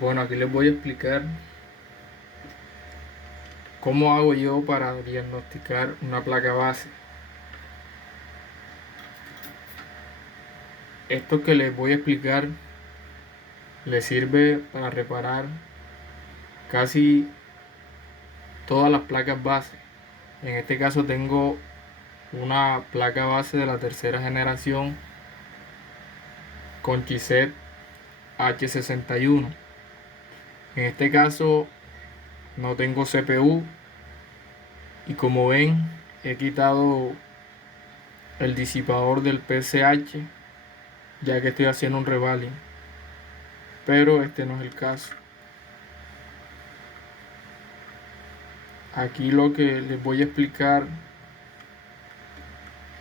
Bueno, aquí les voy a explicar cómo hago yo para diagnosticar una placa base. Esto que les voy a explicar les sirve para reparar casi todas las placas base. En este caso tengo una placa base de la tercera generación con chipset H61. En este caso no tengo CPU y como ven he quitado el disipador del PCH ya que estoy haciendo un revaling, pero este no es el caso. Aquí lo que les voy a explicar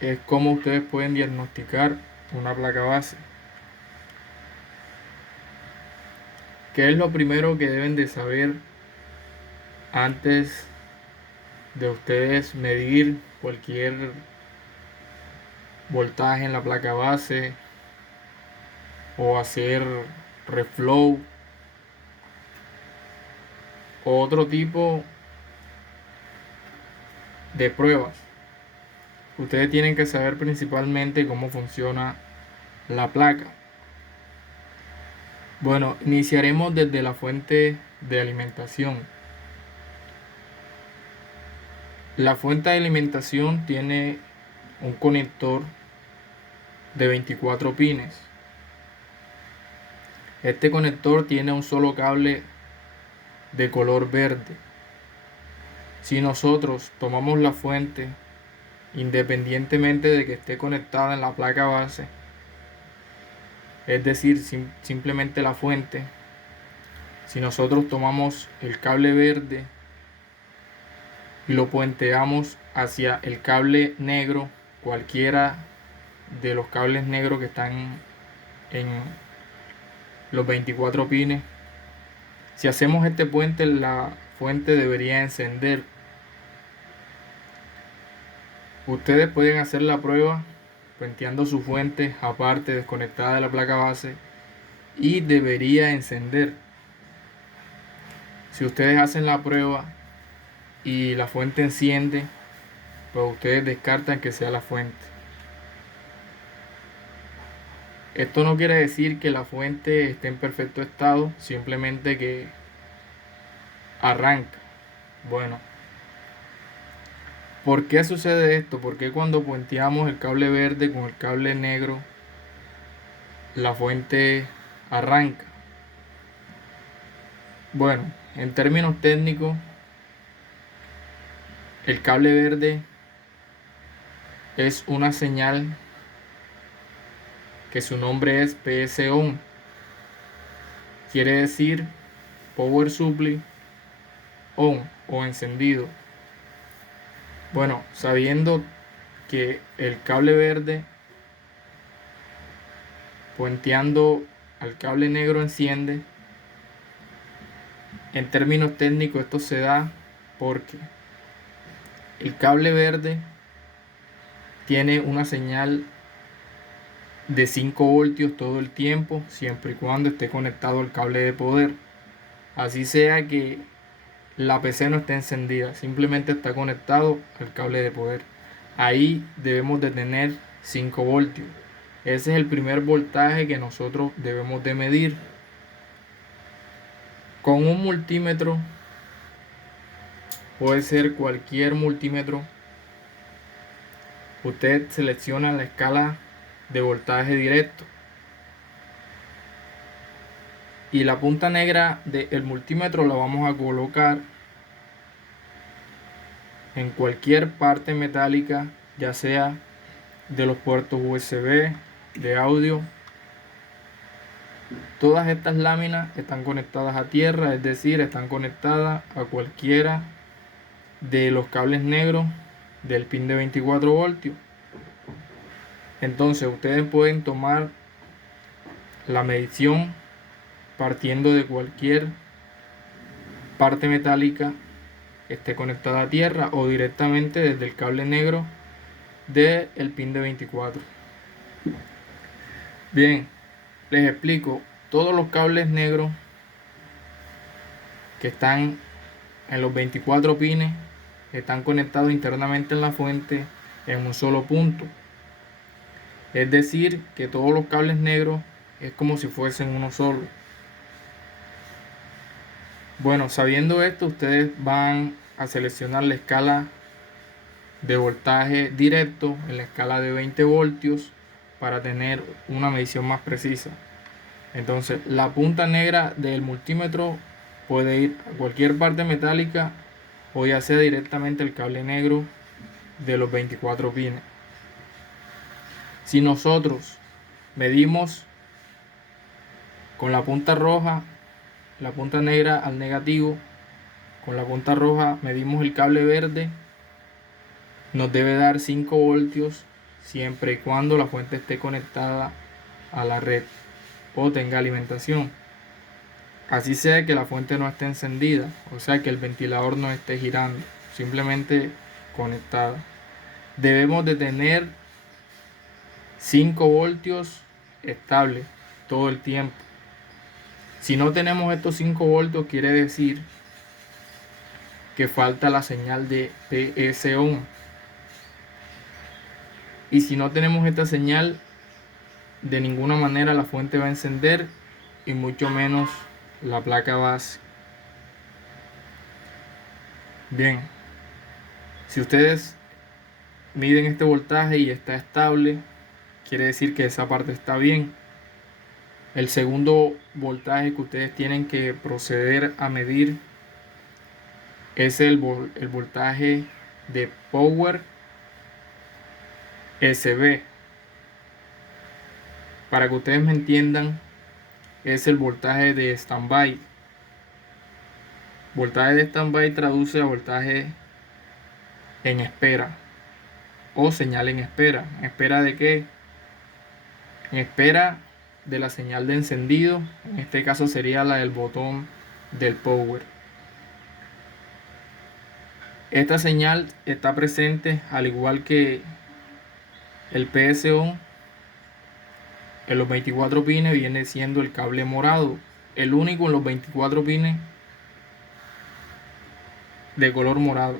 es cómo ustedes pueden diagnosticar una placa base. ¿Qué es lo primero que deben de saber antes de ustedes medir cualquier voltaje en la placa base o hacer reflow o otro tipo de pruebas? Ustedes tienen que saber principalmente cómo funciona la placa. Bueno, iniciaremos desde la fuente de alimentación. La fuente de alimentación tiene un conector de 24 pines. Este conector tiene un solo cable de color verde. Si nosotros tomamos la fuente, independientemente de que esté conectada en la placa base, es decir, simplemente la fuente, si nosotros tomamos el cable verde y lo puenteamos hacia el cable negro, cualquiera de los cables negros que están en los 24 pines, si hacemos este puente, la fuente debería encender. Ustedes pueden hacer la prueba puenteando su fuente aparte, desconectada de la placa base, y debería encender. Si ustedes hacen la prueba y la fuente enciende, pues ustedes descartan que sea la fuente. Esto no quiere decir que la fuente esté en perfecto estado, simplemente que arranca. Bueno, ¿por qué sucede esto? ¿Por qué cuando puenteamos el cable verde con el cable negro la fuente arranca? Bueno, en términos técnicos, el cable verde es una señal que su nombre es PS on, quiere decir Power Supply on o encendido. Bueno, sabiendo que el cable verde puenteando al cable negro enciende, en términos técnicos esto se da porque el cable verde tiene una señal de 5 voltios todo el tiempo, siempre y cuando esté conectado al cable de poder. Así sea que la PC no esté encendida, simplemente está conectado al cable de poder. Ahí debemos de tener 5 voltios. Ese es el primer voltaje que nosotros debemos de medir. Con un multímetro, puede ser cualquier multímetro, usted selecciona la escala de voltaje directo y la punta negra del multímetro la vamos a colocar en cualquier parte metálica, ya sea de los puertos USB, de audio. Todas estas láminas están conectadas a tierra, es decir, están conectadas a cualquiera de los cables negros del pin de 24 voltios. Entonces ustedes pueden tomar la medición partiendo de cualquier parte metálica que esté conectada a tierra o directamente desde el cable negro del pin de 24. Bien, les explico. Todos los cables negros que están en los 24 pines, están conectados internamente en la fuente en un solo punto. Es decir, que todos los cables negros es como si fuesen uno solo. Bueno, sabiendo esto, ustedes van a seleccionar la escala de voltaje directo en la escala de 20 voltios para tener una medición más precisa. Entonces, la punta negra del multímetro puede ir a cualquier parte metálica o ya sea directamente el cable negro de los 24 pines. Si nosotros medimos con la punta roja, la punta negra al negativo, con la punta roja medimos el cable verde, nos debe dar 5 voltios siempre y cuando la fuente esté conectada a la red o tenga alimentación. Así sea que la fuente no esté encendida, o sea que el ventilador no esté girando, simplemente conectada. Debemos de tener 5 voltios estables todo el tiempo. Si no tenemos estos 5 voltios, quiere decir que falta la señal de PS-ON. Y si no tenemos esta señal, de ninguna manera la fuente va a encender y mucho menos la placa base. Bien, si ustedes miden este voltaje y está estable, quiere decir que esa parte está bien. El segundo voltaje que ustedes tienen que proceder a medir es el voltaje de Power SB. Para que ustedes me entiendan, es el voltaje de standby. Voltaje de standby traduce a voltaje en espera o señal en espera. ¿En espera de qué? En espera de la señal de encendido. En este caso sería la del botón del power. Esta señal está presente al igual que el PS-ON. En los 24 pines viene siendo el cable morado, el único en los 24 pines de color morado.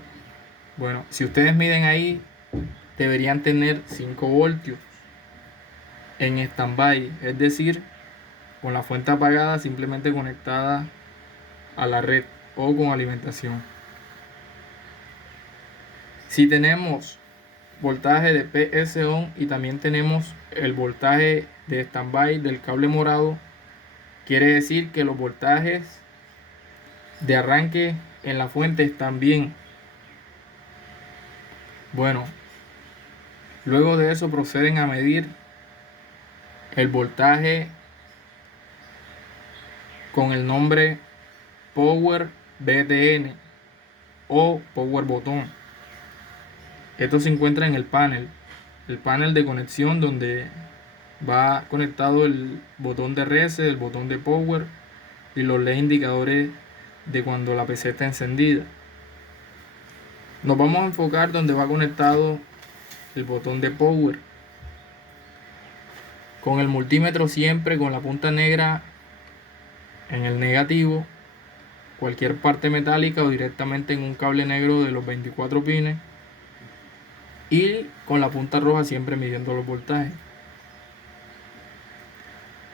Bueno, si ustedes miden ahí, deberían tener 5 voltios en standby, es decir, con la fuente apagada, simplemente conectada a la red o con alimentación. Si tenemos voltaje de PS-ON y también tenemos el voltaje de standby del cable morado, quiere decir que los voltajes de arranque en la fuente están bien. Bueno, luego de eso proceden a medir el voltaje con el nombre Power BTN o Power Botón. Esto se encuentra en el panel de conexión donde va conectado el botón de reset, el botón de power y los LED indicadores de cuando la PC está encendida. Nos vamos a enfocar donde va conectado el botón de power. Con el multímetro siempre con la punta negra en el negativo, cualquier parte metálica o directamente en un cable negro de los 24 pines, y con la punta roja siempre midiendo los voltajes.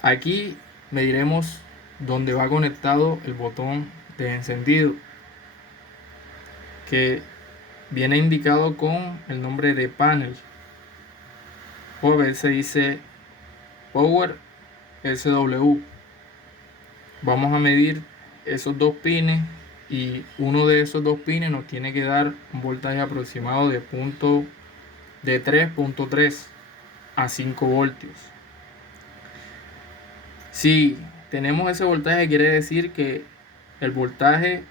Aquí mediremos donde va conectado el botón de encendido, que viene indicado con el nombre de panel, o a veces dice Power SW. Vamos a medir esos dos pines y uno de esos dos pines nos tiene que dar un voltaje aproximado de 3.3 a 5 voltios. Si tenemos ese voltaje, quiere decir que el voltaje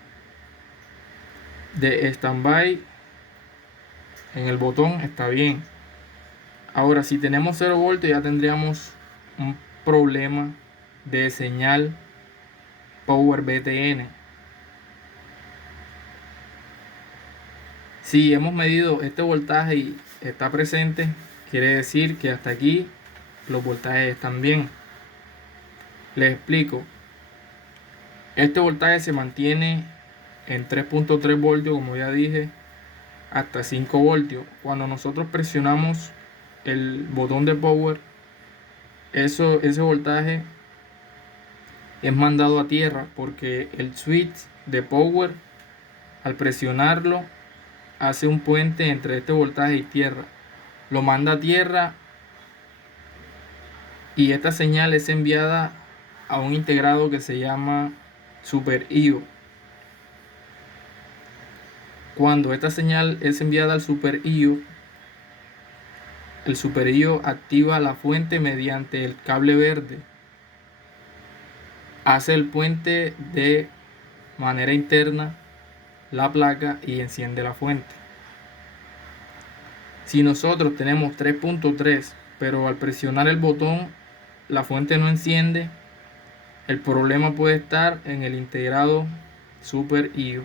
de standby en el botón está bien. Ahora, si tenemos 0 voltios, ya tendríamos un problema de señal Power BTN. Si hemos medido este voltaje y está presente, quiere decir que hasta aquí los voltajes están bien. Les explico. Este voltaje se mantiene en 3.3 voltios, como ya dije, hasta 5 voltios. Cuando nosotros presionamos el botón de power, ese voltaje es mandado a tierra porque el switch de power, al presionarlo, hace un puente entre este voltaje y tierra. Lo manda a tierra y esta señal es enviada a un integrado que se llama Super IO. Cuando esta señal es enviada al Super IO, el Super IO activa la fuente mediante el cable verde. Hace el puente de manera interna la placa y enciende la fuente. Si nosotros tenemos 3.3, pero al presionar el botón la fuente no enciende, el problema puede estar en el integrado Super IO.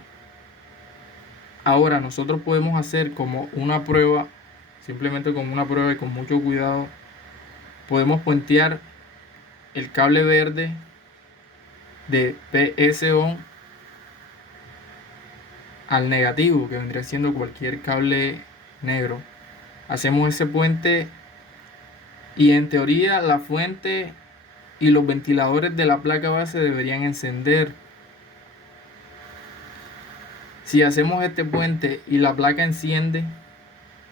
Ahora nosotros podemos hacer como una prueba, simplemente como una prueba y con mucho cuidado, podemos puentear el cable verde de PS-ON al negativo, que vendría siendo cualquier cable negro. Hacemos ese puente y en teoría la fuente y los ventiladores de la placa base deberían encender. Si hacemos este puente y la placa enciende,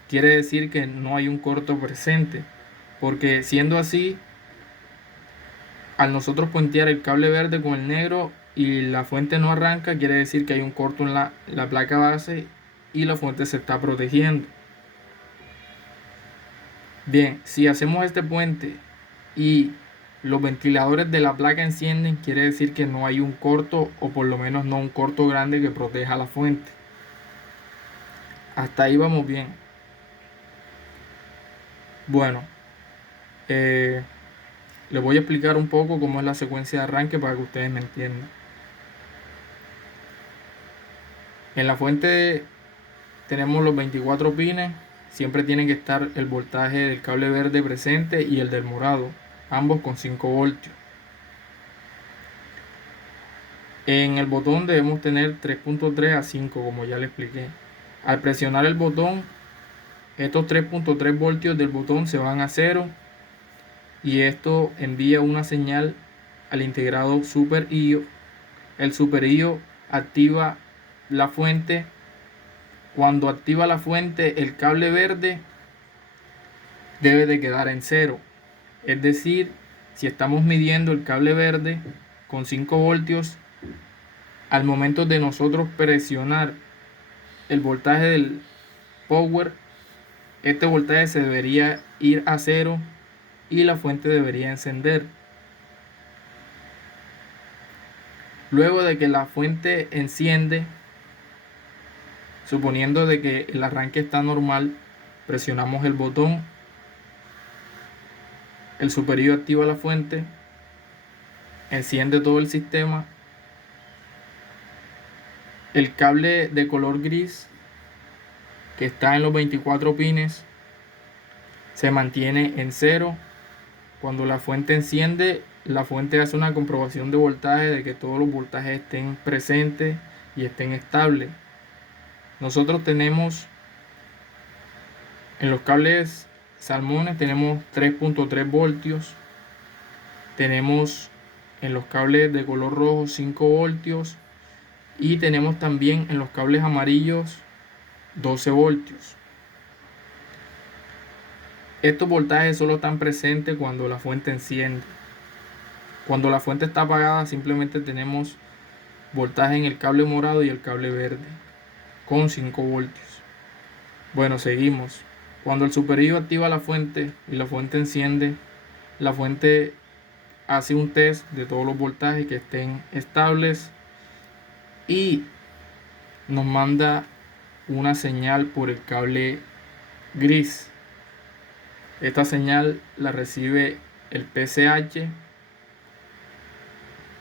quiere decir que no hay un corto presente, porque siendo así, al nosotros puentear el cable verde con el negro y la fuente no arranca, quiere decir que hay un corto en la placa base y la fuente se está protegiendo. Bien, si hacemos este puente y los ventiladores de la placa encienden, quiere decir que no hay un corto, o por lo menos no un corto grande que proteja la fuente. Hasta ahí vamos bien. Bueno, les voy a explicar un poco cómo es la secuencia de arranque para que ustedes me entiendan. En la fuente tenemos los 24 pines, siempre tiene que estar el voltaje del cable verde presente y el del morado, ambos con 5 voltios. En el botón debemos tener 3.3 a 5, como ya le expliqué. Al presionar el botón, estos 3.3 voltios del botón se van a 0 y esto envía una señal al integrado Super IO. El Super IO activa la fuente. Cuando activa la fuente, el cable verde debe de quedar en 0. Es decir, si estamos midiendo el cable verde con 5 voltios, al momento de nosotros presionar el voltaje del power, este voltaje se debería ir a 0 y la fuente debería encender. Luego de que la fuente enciende, suponiendo de que el arranque está normal, presionamos el botón, el superior activa la fuente, enciende todo el sistema, el cable de color gris que está en los 24 pines se mantiene en 0. Cuando la fuente enciende, la fuente hace una comprobación de voltaje, de que todos los voltajes estén presentes y estén estables. Nosotros tenemos en los cables salmones tenemos 3.3 voltios. Tenemos en los cables de color rojo 5 voltios. Y tenemos también en los cables amarillos 12 voltios. Estos voltajes solo están presentes cuando la fuente enciende. Cuando la fuente está apagada, simplemente tenemos voltaje en el cable morado y el cable verde con 5 voltios. Bueno, seguimos. Cuando el superior activa la fuente y la fuente enciende, la fuente hace un test de todos los voltajes que estén estables y nos manda una señal por el cable gris. Esta señal la recibe el PCH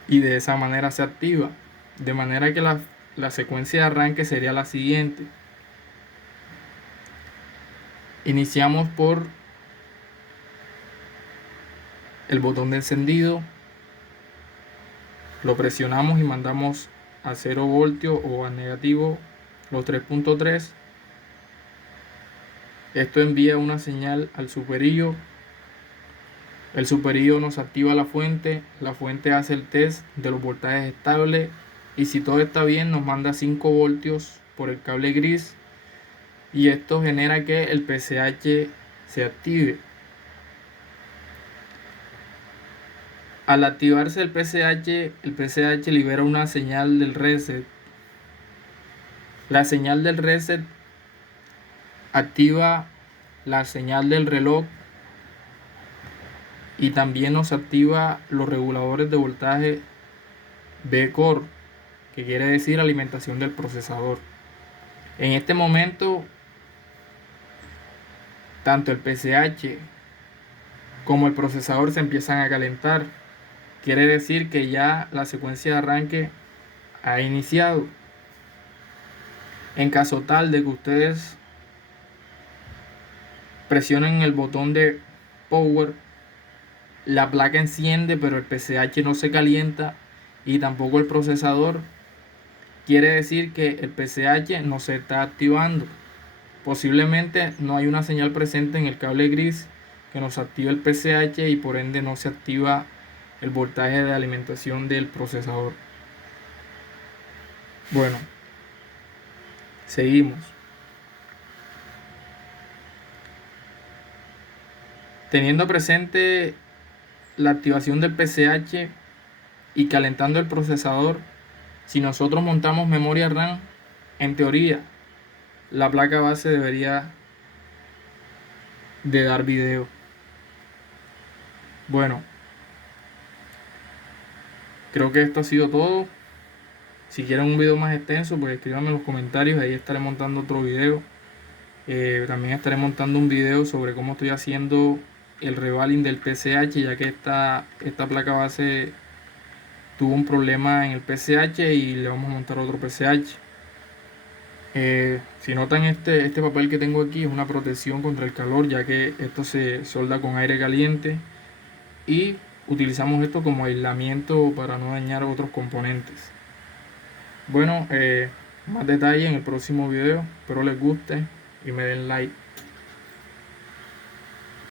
y de esa manera se activa. De manera que la secuencia de arranque sería la siguiente. Iniciamos por el botón de encendido. Lo presionamos y mandamos a 0 voltios o a negativo los 3.3. Esto envía una señal al superillo. El superillo nos activa la fuente hace el test de los voltajes estables y si todo está bien nos manda 5 voltios por el cable gris y esto genera que el PCH se active. Al activarse el PCH libera una señal del reset. La señal del reset activa la señal del reloj y también nos activa los reguladores de voltaje V-Core, que quiere decir alimentación del procesador. En este momento, tanto el PCH como el procesador se empiezan a calentar. Quiere decir que ya la secuencia de arranque ha iniciado. En caso tal de que ustedes presionen el botón de power, la placa enciende pero el PCH no se calienta y tampoco el procesador. Quiere decir que el PCH no se está activando. Posiblemente no hay una señal presente en el cable gris que nos active el PCH y por ende no se activa el voltaje de alimentación del procesador. Bueno, seguimos. Teniendo presente la activación del PCH y calentando el procesador, si nosotros montamos memoria RAM, en teoría la placa base debería de dar video. Bueno, creo que esto ha sido todo. Si quieren un video más extenso, pues escríbanme en los comentarios, ahí estaré montando otro video. También estaré montando un video sobre cómo estoy haciendo el revaling del PCH, ya que esta placa base tuvo un problema en el PCH y le vamos a montar otro PCH. Si notan este papel que tengo aquí es una protección contra el calor, ya que esto se solda con aire caliente y utilizamos esto como aislamiento para no dañar otros componentes. Bueno, más detalle en el próximo video, espero les guste y me den like.